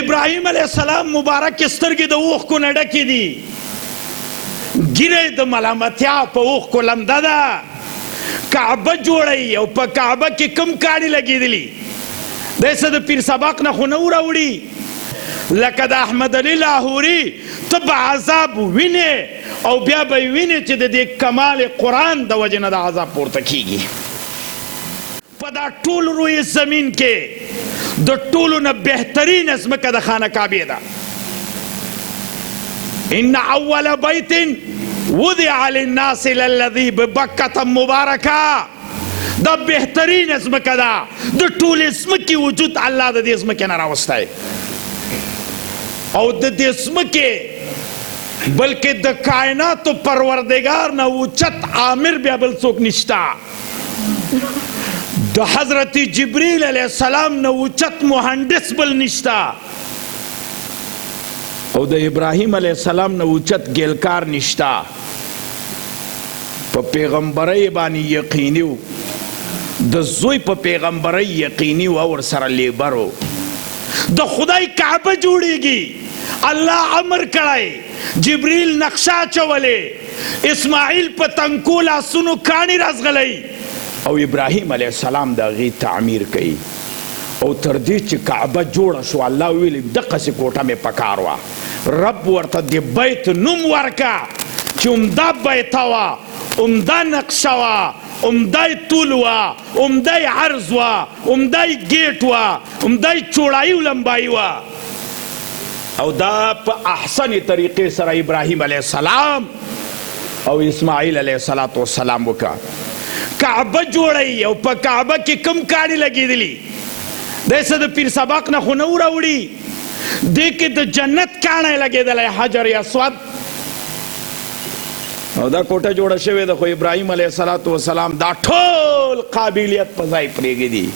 ابراهیم علیہ السلام مبارک سترګې د اوښکو نه ډکې دي، ږیره د ملامتیا په اوښکو لمده ده، کعبه جوړوي او په کعبه کې کوم کاڼي لګېدلي دی څه د پیر سبق نه خو نه وراوړي. لکه د احمد علي لاهوري ته به عذاب وینې او بیا به یې وینې چې د دې کمال قرآن د وجې نه د عذاب پورته کیږي. په دا ټول روی زمین کې د ټولو نه بهترین ځمکه د خانه کعبې ده. ان اول بیت وضع للناس للذي ببکة مبارکه، دا بهترین ځمکه ده، د ټولې ځمکې وجود الله د دې ځمکې نه راوستی او د دې ځمکې بلکې د کائناتو پروردگار نه اوچت عامر بیا بل څوک نشته، د حضرت جبریل علیه السلام نه اوچت مهندس بل نشته او د ابراهیم علیه السلام نه اوچت ګیلکار نشته. په پیغمبرۍ باندې یقیني و، د زوی په پیغمبرۍ یقیني و او ورسره لیبر و. د خدای کعبه جوړیږي، الله امر کړی، جبریل نقشه اچولې، اسماعیل په تنکو لاسونو کاڼي رازغلی او ابراهیم علیه السلام د هغې تعمیر کوي. او تر دې چې کعبه جوړه شو الله ویلي دقسې کوټه مې پکار وه، رب ورته د بیت نوم ورکه چې عمده بیته وه، عمده نقشه وه، عمده طول وه، عمده عرض وه، عمده ګیټ وه، عمده چوړایي و لمبایي وه. او دا په احسن طریقې سره ابراهیم علیه السلام او اسماعیل علیه السلام وکړه. کعبه جوړوي او په کعبه کې کوم کاڼي لګېدلي دی څه د پیر سبق نه خو نه وراوړي، دې کې د جنت کاڼی لګېدلی حجر اسود. او دا کوټه جوړه شوې ده خو ابراهیم علیه السلام دا ټول قابلیت په ځای پرېږدي.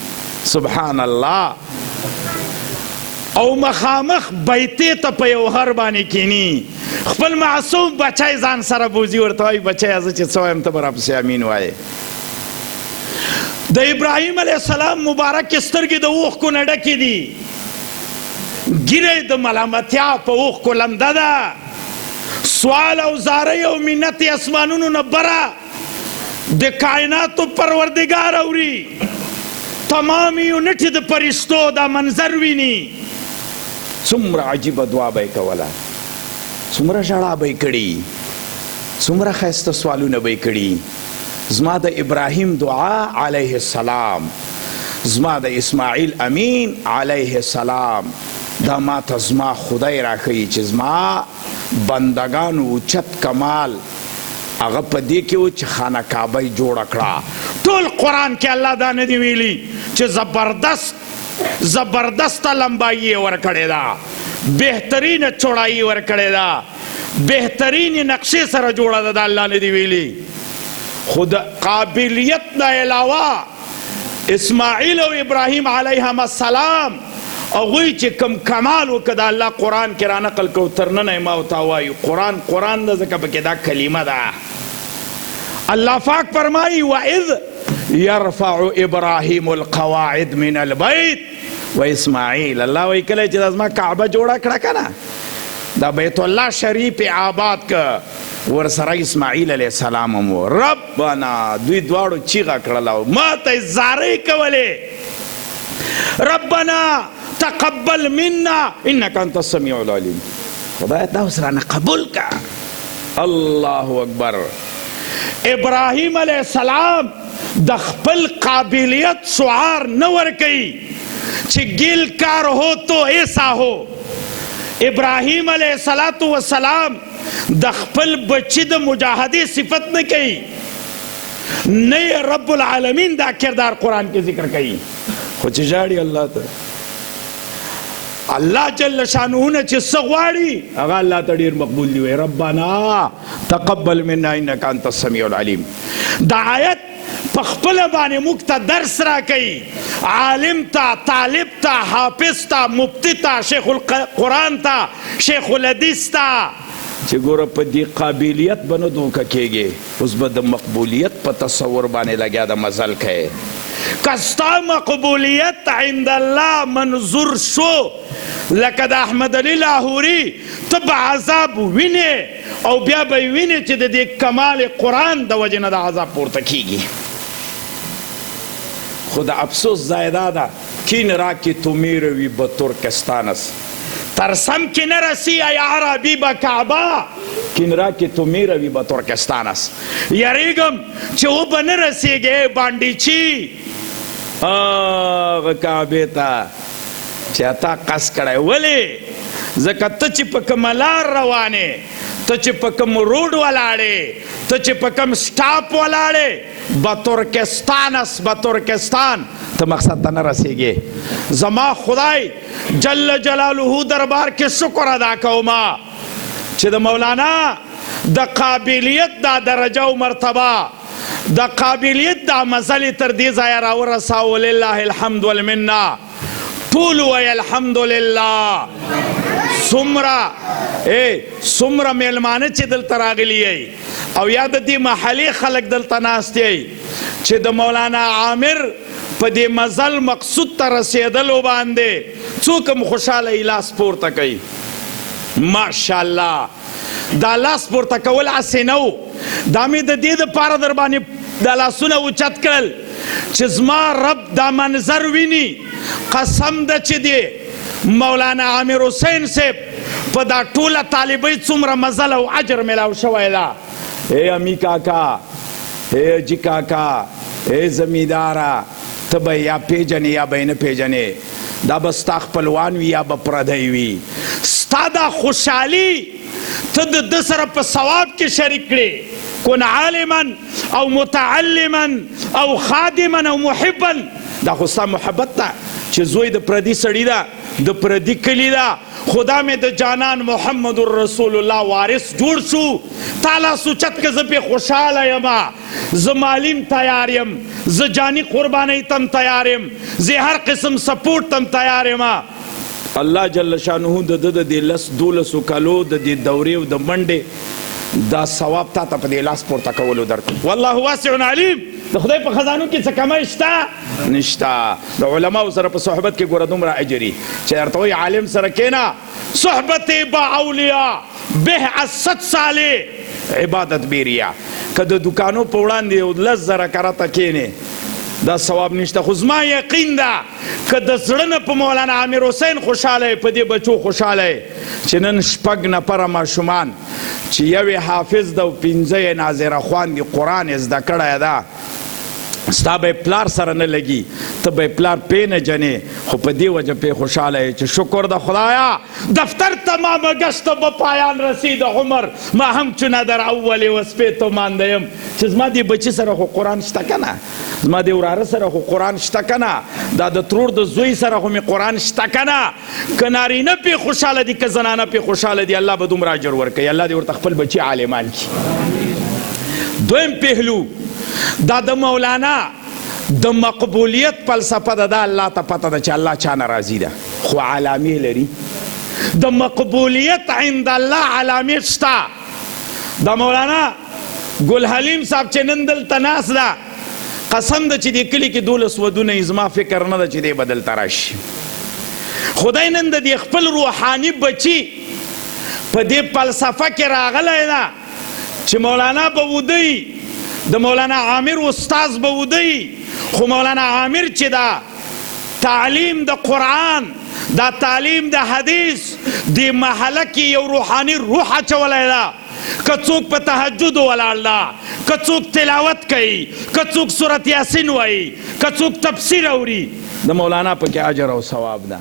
سبحان الله. او مخامخ بیتې ته په یو هر باندې کینی، خپل معصوم بچی ځان سره بوزي، ورته وایي بچیه زه چې څه وایم ته به راپسې امین وایې. د ابراهیم علیه السلام مبارک سترګې د اوښکو نه ډکې دي، ږیره د ملامتیا په اوښکو لمده ده، سوال او زاری او منت اسمانونو نه بره د کائناتو پروردگار اوري، تمام یونټ د فرشتو دا منظر ویني. څومره عجیبه دعا به یې کوله، څومره ژړا به یې کړي، څومره ښایسته سوالونه به یې کړي. زما د ابراهیم دعا علیه السلام، زما د اسماعیل امین علیه السلام، دا ما ته زما خدای راښیي چې زما بندگانو اوچت کمال هغه په دې کې و چې خانه کعبه یې جوړه کړه. ټول قرآن کې الله دا نه دی ویلي چې زبردسته لمبایي یې ورکړې ده، بهترینه چوړایي ورکړې ده، بهترینې نقشې سره جوړه ده، دا الله نه دی ویلي. خو د قابلیت نه علاوه اسماعیل او ابراهیم علیهم السلام هغوی چې کوم کمال وکړه د الله قرآن کې رانقل کو. تر ننه یې ما ورته وایو قرآن ده ځکه پکې دا کلمه ده. الله پاک فرمایي وَإِذْ يَرْفَعُ إِبْرَاهِيمُ الْقَوَاعِدَ مِنَ الْبَيْتِ وَإِسماعیل. الله وایي کله چې دا زما کعبه جوړه کړه که نه، دا بیت الله شریف آباد که، ورسره اسماعیل علیه السلام هم و. ربنا دوی دواړو چیغه کړله او ما ته یې زارۍ کولې، ربنا تقبل منا انک انت السمیع العلیم. خدای تا اوس رانه قبول کا. الله اکبر. ابراهیم علیه السلام د خپل قابلیت شعار نه ورکوي چې ګیل کار ہو تو ایسا ہو. ابراهیم علیه السلام د خپل بچی د مجاهدې صفت نه کوي، نه رب العالمین دا کردار قرآن کې ذکر کوي، خو چې ژاړي الله ته، الله جل شانه نه چې څه غواړي هغه الله ته ډېر مقبول دی. وایي ربنا تقبل منا انک انت السمیع العلیم. دا آیت په خپله باندې موږ ته درس راکوي، عالم ته، طالب ته، حافظ ته، مفتی ته، شیخ القرآن ته، شیخ الحدیث ته، چې ګوره په دې قابلیت به نه دوکه کېږي، اوس به د مقبولیت په تصور باندې لګیا د مزل کوې. که ستا مقبولیت عند الله منظور شو لکه د احمد علي لاهوري، ته به عذاب وینې او بیا به یې وینې چې د دې کمال قرآن د وجې نه د عذاب پورته کېږي. خو د افسوس ځای دا ده کین را کې تو میروی به ترکستانس، ترسم کې نه رسی ای عربی به کعبه، کین را کې تو میروی به ترکستانس. یریږم چې و به نه رسیږې بانډیچي هغه کعبې ته چې تا قص کړی. ولې؟ ځکه ته چې په کومه لار روانې، ته چې په کوم روډ ولاړې، ته چې په کوم سټاپ ولاړې، به ترکستانس به ترکستان ته مقصد ته نه رسیږې. زما خدای جل جلاله دربار کې شکر ادا کوما چې د مولانا د قابلیت دا درجه او مرتبه، د قابلیت دا مزل تر دې ځایه راورساو. ولله الحمد والمنه. ټول وایي الحمدلله. څومره میلمانه چې دلته راغلي یئ او یا د دې محلې خلک دلته ناست یئ چې د مولانا عامر په دې مزل مقصود ته رسېدلو باندې څوک هم خوشحاله یې لاس پورته کوي. ماشاءالله دا لاس پورته کول هسې نه و، دا مې د دې دپاره در باندې دا لاسونه اوچت کړل چې زما رب دا منظر ویني. قسم ده چې دی مولانا عامر حسین صاحب په دا ټوله طالبۍ څومره مزل او اجر میلاو شوی ده. ای امی کاکا، ای اجي کاکا، ای زمینداره، ته به یا پیژنې یا به یې نه پیژنې، دا به ستا خپلوان وي یا به پردی وي. ستا دا خوشحالي ته د ده سره په ثواب کې شریک کړې. کن عالما او متعلما او خادما او محبا، دا خو ستا محبت ده چې زوی د پردي سړي ده، د پردي کلي ده، خدا مې د جانان محمد رسول الله وارث جوړ شو. تا لاس اوچت که زه پې خوشحاله یمه، زه مالیم تیار یم، زه جاني قربانۍ تم تیار یم، زه هر قسم سپورټ تم تیار یمه. الله جل شانه د ده د دې 10-12 کالو د دې دورې او د منډې دا ثواب تا ته په دې لاس پورته کولو درکړو. والله واسع علیم. د خدای په خزانو کې څه کمی شته؟ نشته. د علماو سره په صحبت کې ګوره دومره اجري چې درته وایي عالم سره کښېنه، صحبت با اولیاء به از 100 ساله عبادت بیریا. که د دکانو په وړاندې یو 10,000 کرته کښېنې دا ثواب نشته. خو زما یقین ده که د زړه نه په مولانا عامر حسین خوشحاله یې، په دې بچو خوشحاله یې چې نن 6 نفره ماشومان چې یو یې حافظ ده او 5 یې ناظره خوان دي، قرآن یې زده کړی ده. ستا به پلار سره نه لګي، ته به پلار پې نه جنې، خو په دې وجه پې خوشحاله یې چې شکر د خدایا دفتر تمامه گشت به پایان رسید عمر، ما هم چونه در اول وصفې تو مانده یم. چې زما دې بچي سره خو قرآن شته که نه، زما دې وراره سره خو قرآن شته که نه، دا د ترور د زوی سره خو مې قرآن شته که نه. که نارینه پې خوشحاله دي که زنانه پې خوشحاله دي، الله به دومره اجر ورکوي. الله دې ورته خپل بچي عالمان کړي. دویم پهلو دا د مولانا د مقبولیت فلسفه ده. دا الله ته پته ده چې الله چا نه راضي ده، خو علامې لري. د مقبولیت عند الله علامې شته. د مولانا ګل حلیم صاحب چې نن دلته ناست ده، قسم ده چې دې کلي کې 12 ودونه زما فکر نه ده چې دی به دلته راشي. خدای نن د دې خپل روحاني بچي په دې فلسفه کې راغلی ده چې مولانا به ودی، د مولانا عامر استاز به ودی، خو مولانا عامر چې دا تعلیم د قرآن، دا تعلیم د حدیث دې محله کې یو روحاني روح اچولی ده. که څوک په تهجد ولاړ ده، که څوک تلاوت کوي، که څوک سورت یاسین وایي، که څوک تفسیر اوري، د مولانا پکې اجر او ثواب ده.